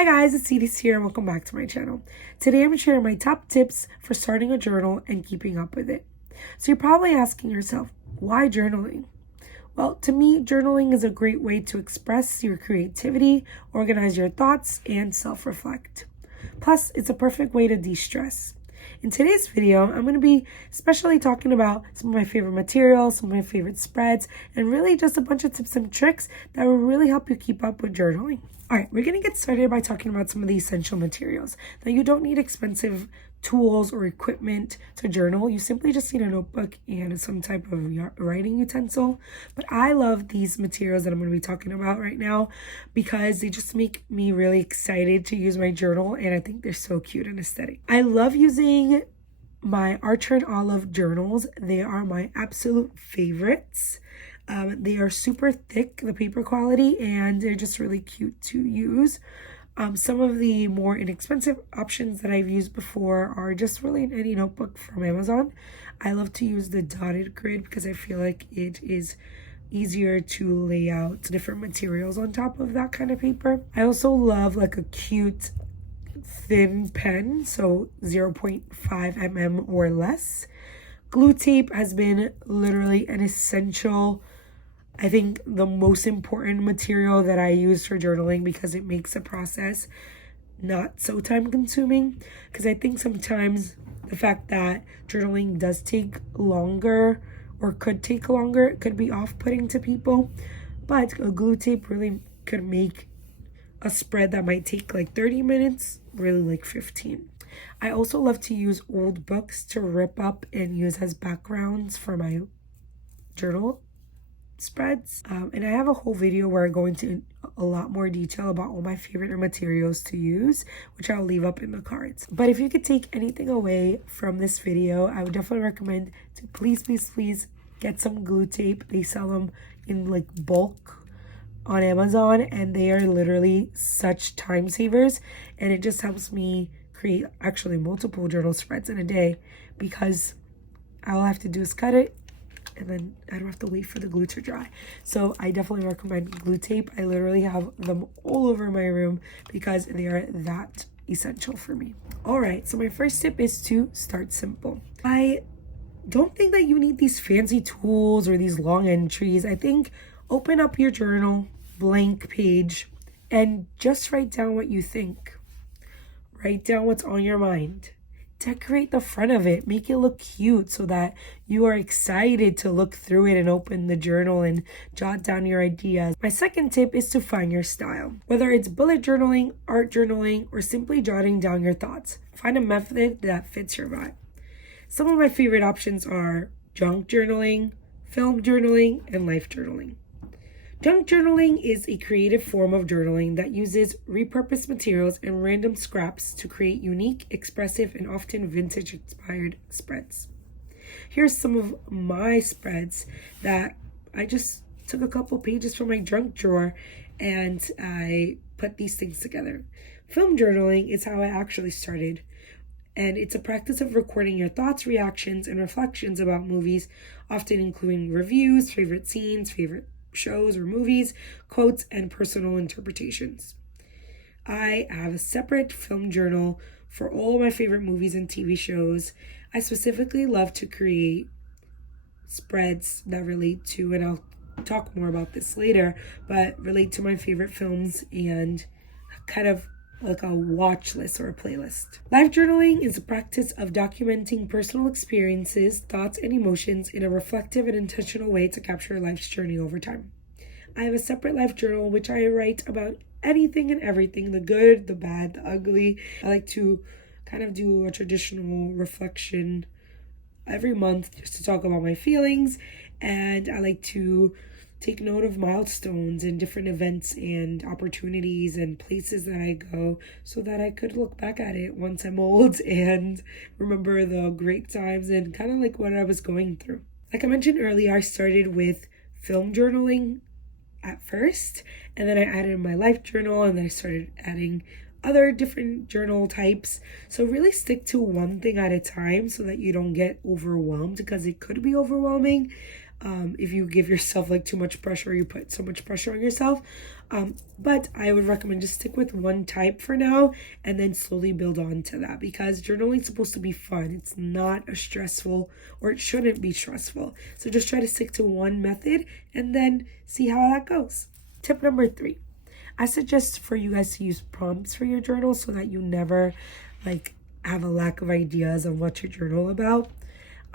Hi guys, it's Edie here and welcome back to my channel. Today I'm sharing my top tips for starting a journal and keeping up with it. So you're probably asking yourself, why journaling? Well, to me, journaling is a great way to express your creativity, organize your thoughts, and self-reflect. Plus, it's a perfect way to de-stress. In today's video, I'm going to be especially talking about some of my favorite materials, some of my favorite spreads, and really just a bunch of tips and tricks that will really help you keep up with journaling. All right, we're going to get started by talking about some of the essential materials. Now, you don't need expensive tools or equipment to journal. You simply just need a notebook and some type of writing utensil. But I love these materials that I'm going to be talking about right now because they just make me really excited to use my journal, and I think they're so cute and aesthetic. I love using my Archer and Olive journals. They are my absolute favorites. They are super thick, the paper quality, and they're just really cute to use. Some of the more inexpensive options that I've used before are just really in any notebook from Amazon. I love to use the dotted grid because I feel like it is easier to lay out different materials on top of that kind of paper. I also love like a cute thin pen, so 0.5 mm or less. Glue tape has been literally an essential, I think the most important material that I use for journaling because it makes the process not so time consuming. Because I think sometimes the fact that journaling does take longer or could take longer, it could be off-putting to people. But a glue tape really could make a spread that might take like 30 minutes, really like 15. I also love to use old books to rip up and use as backgrounds for my journal spreads. And I have a whole video where I go into a lot more detail about all my favorite materials to use, which I'll leave up in the cards. But if you could take anything away from this video, I would definitely recommend to please get some glue tape. They sell them in like bulk on Amazon, and they are literally such time savers, and it just helps me create actually multiple journal spreads in a day because all I have to do is cut it and then I don't have to wait for the glue to dry. So I definitely recommend glue tape. I literally have them all over my room because they are that essential for me. All right, so my first tip is to start simple. I don't think that you need these fancy tools or these long entries. I think open up your journal, blank page, and just write down what you think. Write down what's on your mind. Decorate the front of it. Make it look cute so that you are excited to look through it and open the journal and jot down your ideas. My second tip is to find your style. Whether it's bullet journaling, art journaling, or simply jotting down your thoughts, find a method that fits your vibe. Some of my favorite options are junk journaling, film journaling, and life journaling. Junk journaling is a creative form of journaling that uses repurposed materials and random scraps to create unique, expressive, and often vintage-inspired spreads. Here's some of my spreads that I just took a couple pages from my junk drawer and I put these things together. Film journaling is how I actually started, and it's a practice of recording your thoughts, reactions, and reflections about movies, often including reviews, favorite scenes, favorite shows or movies, quotes, and personal interpretations. I have a separate film journal for all my favorite movies and TV shows. I specifically love to create spreads that relate to, and I'll talk more about this later, but relate to my favorite films and kind of like a watch list or a playlist. Life journaling is a practice of documenting personal experiences, thoughts, and emotions in a reflective and intentional way to capture life's journey over time. I have a separate life journal which I write about anything and everything, the good, the bad, the ugly. I like to kind of do a traditional reflection every month just to talk about my feelings, and I like to take note of milestones and different events and opportunities and places that I go so that I could look back at it once I'm old and remember the great times and kind of like what I was going through. Like I mentioned earlier, I started with film journaling at first, and then I added my life journal, and then I started adding other different journal types. So really stick to one thing at a time so that you don't get overwhelmed, because it could be overwhelming. if you give yourself like too much pressure, you put so much pressure on yourself. But I would recommend just stick with one type for now and then slowly build on to that, because journaling is supposed to be fun. It's not a stressful, or it shouldn't be stressful. So just try to stick to one method and then see how that goes. Tip number 3. I suggest for you guys to use prompts for your journal so that you never like have a lack of ideas on what to journal about.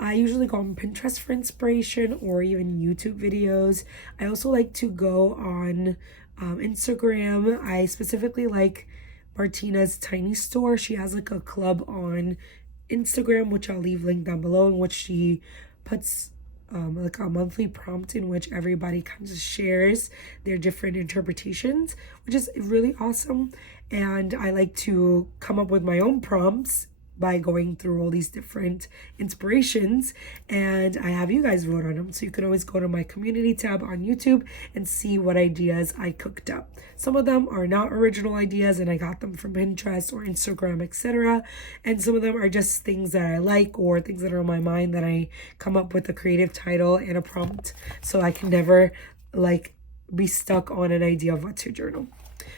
I usually go on Pinterest for inspiration or even YouTube videos. I also like to go on Instagram. I specifically like Martina's Tiny Store. She has like a club on Instagram, which I'll leave link down below, in which she puts like a monthly prompt in which everybody kind of shares their different interpretations, which is really awesome. And I like to come up with my own prompts by going through all these different inspirations, and I have you guys vote on them. So you can always go to my community tab on YouTube and see what ideas I cooked up. Some of them are not original ideas and I got them from Pinterest or Instagram, etc. And some of them are just things that I like or things that are on my mind that I come up with a creative title and a prompt, so I can never like be stuck on an idea of what to journal.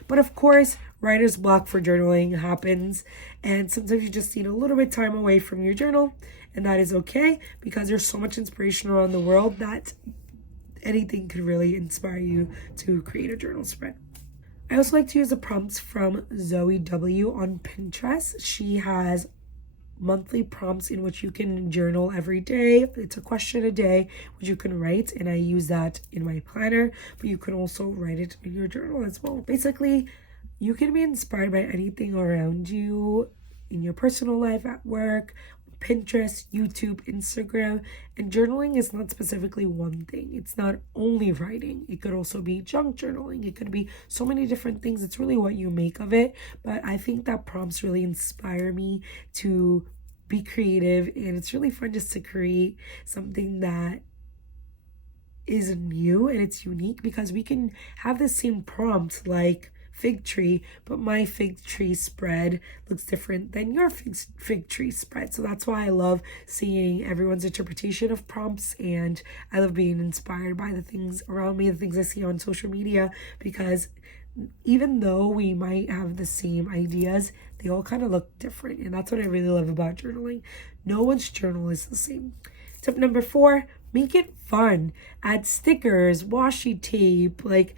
But of course, writer's block for journaling happens, and sometimes you just need a little bit of time away from your journal, and that is okay, because there's so much inspiration around the world that anything could really inspire you to create a journal spread. I also like to use the prompts from Zoe W on Pinterest. She has monthly prompts in which you can journal every day. It's a question a day which you can write, and I use that in my planner, but you can also write it in your journal as well. Basically, you can be inspired by anything around you in your personal life, at work, Pinterest, YouTube, Instagram, and journaling is not specifically one thing. It's not only writing. It could also be junk journaling. It could be so many different things. It's really what you make of it. But I think that prompts really inspire me to be creative, and it's really fun just to create something that is new and it's unique, because we can have the same prompt like fig tree, but my fig tree spread looks different than your fig tree spread. So that's why I love seeing everyone's interpretation of prompts, and I love being inspired by the things around me, the things I see on social media, because even though we might have the same ideas, they all kind of look different, and that's what I really love about journaling. No one's journal is the same. Tip number 4, make it fun. Add stickers, washi tape, like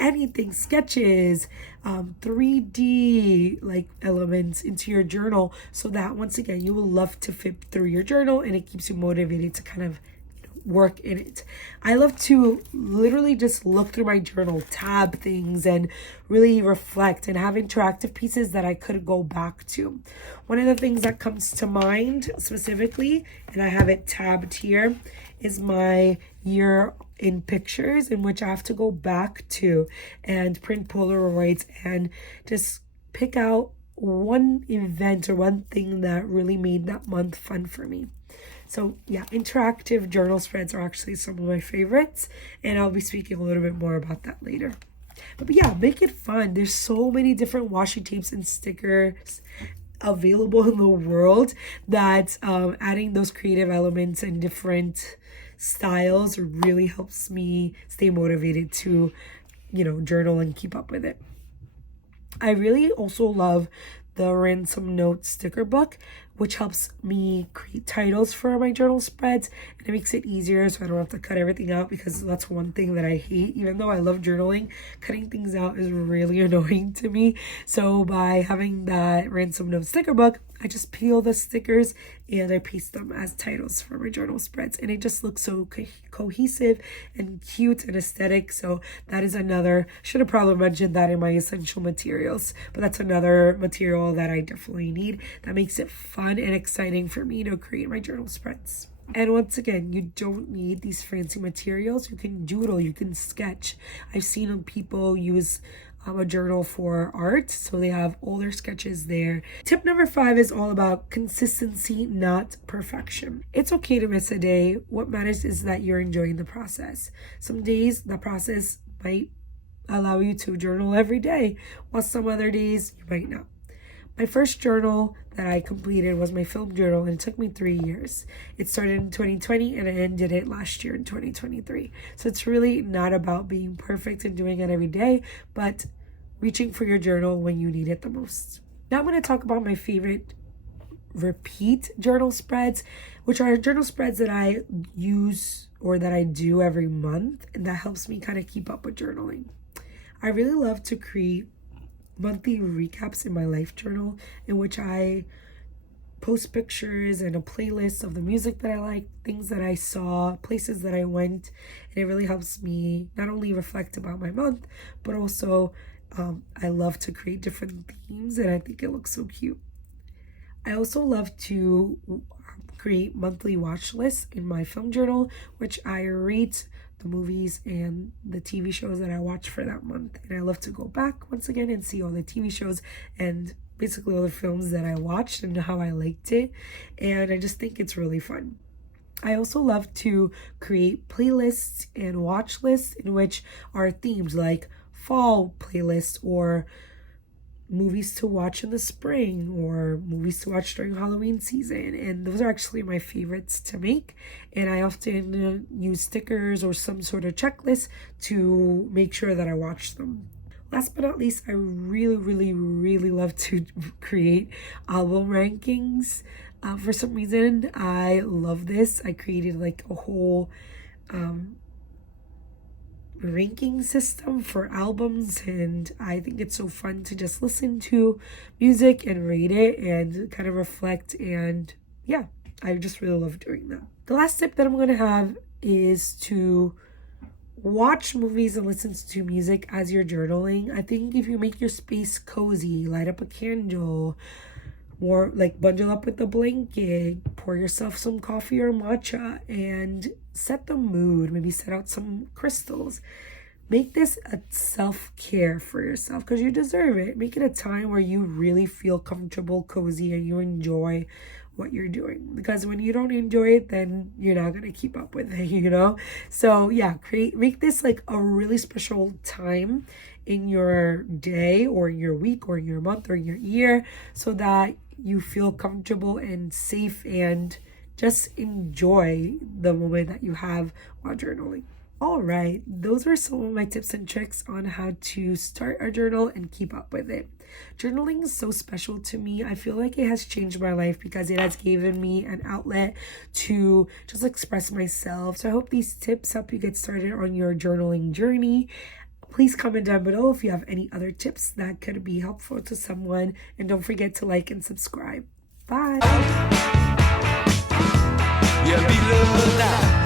anything, sketches, 3D like elements into your journal, so that once again you will love to flip through your journal and it keeps you motivated to kind of work in it. I love to literally just look through my journal, tab things, and really reflect and have interactive pieces that I could go back to. One of the things that comes to mind specifically, and I have it tabbed here, is my year in pictures, in which I have to go back to and print Polaroids and just pick out one event or one thing that really made that month fun for me. So yeah, interactive journal spreads are actually some of my favorites, and I'll be speaking a little bit more about that later. But yeah, make it fun. There's so many different washi tapes and stickers available in the world that adding those creative elements and different styles really helps me stay motivated to, journal and keep up with it. I really also love the Ransom Notes sticker book, which helps me create titles for my journal spreads, and it makes it easier so I don't have to cut everything out, because that's one thing that I hate. Even though I love journaling, cutting things out is really annoying to me. So by having that Ransom Notes sticker book, I just peel the stickers and I paste them as titles for my journal spreads, and it just looks so cohesive and cute and aesthetic. So that is another, should have probably mentioned that in my essential materials, but that's another material that I definitely need that makes it fun and exciting for me to create my journal spreads. And once again, you don't need these fancy materials. You can doodle, you can sketch. I've seen people use a journal for art, so they have all their sketches there. Tip number 5 is all about consistency, not perfection. It's okay to miss a day. What matters is that you're enjoying the process. Some days the process might allow you to journal every day, while some other days you might not. My first journal that I completed was my film journal, and it took me 3 years. It started in 2020 and I ended it last year in 2023. So it's really not about being perfect and doing it every day, but reaching for your journal when you need it the most. Now I'm going to talk about my favorite repeat journal spreads, which are journal spreads that I use or that I do every month, and that helps me kind of keep up with journaling. I really love to create monthly recaps in my life journal, in which I post pictures and a playlist of the music that I like, things that I saw, places that I went, and it really helps me not only reflect about my month, but also I love to create different themes, and I think it looks so cute. I also love to create monthly watch lists in my film journal, which I rate the movies and the TV shows that I watch for that month. And I love to go back once again and see all the TV shows and basically all the films that I watched and how I liked it. And I just think it's really fun. I also love to create playlists and watch lists in which are themes like fall playlists or movies to watch in the spring or movies to watch during Halloween season. And those are actually my favorites to make. And I often use stickers or some sort of checklist to make sure that I watch them. Last but not least, I really love to create album rankings. For some reason, I love this. I created like a whole ranking system for albums, and I think it's so fun to just listen to music and rate it and kind of reflect, and yeah, I just really love doing that. The last tip that I'm going to have is to watch movies and listen to music as you're journaling. I think if you make your space cozy, light up a candle, or like bundle up with a blanket, pour yourself some coffee or matcha, and set the mood. Maybe set out some crystals. Make this a self-care for yourself because you deserve it. Make it a time where you really feel comfortable, cozy, and you enjoy what you're doing. Because when you don't enjoy it, then you're not gonna keep up with it, you know? So yeah, make this like a really special time in your day or in your week or in your month or in your year, so that you feel comfortable and safe and just enjoy the moment that you have while journaling. All right, those are some of my tips and tricks on how to start a journal and keep up with it. Journaling is so special to me. I feel like it has changed my life because it has given me an outlet to just express myself. So I hope these tips help you get started on your journaling journey. Please comment down below if you have any other tips that could be helpful to someone. And don't forget to like and subscribe. Bye. Yeah,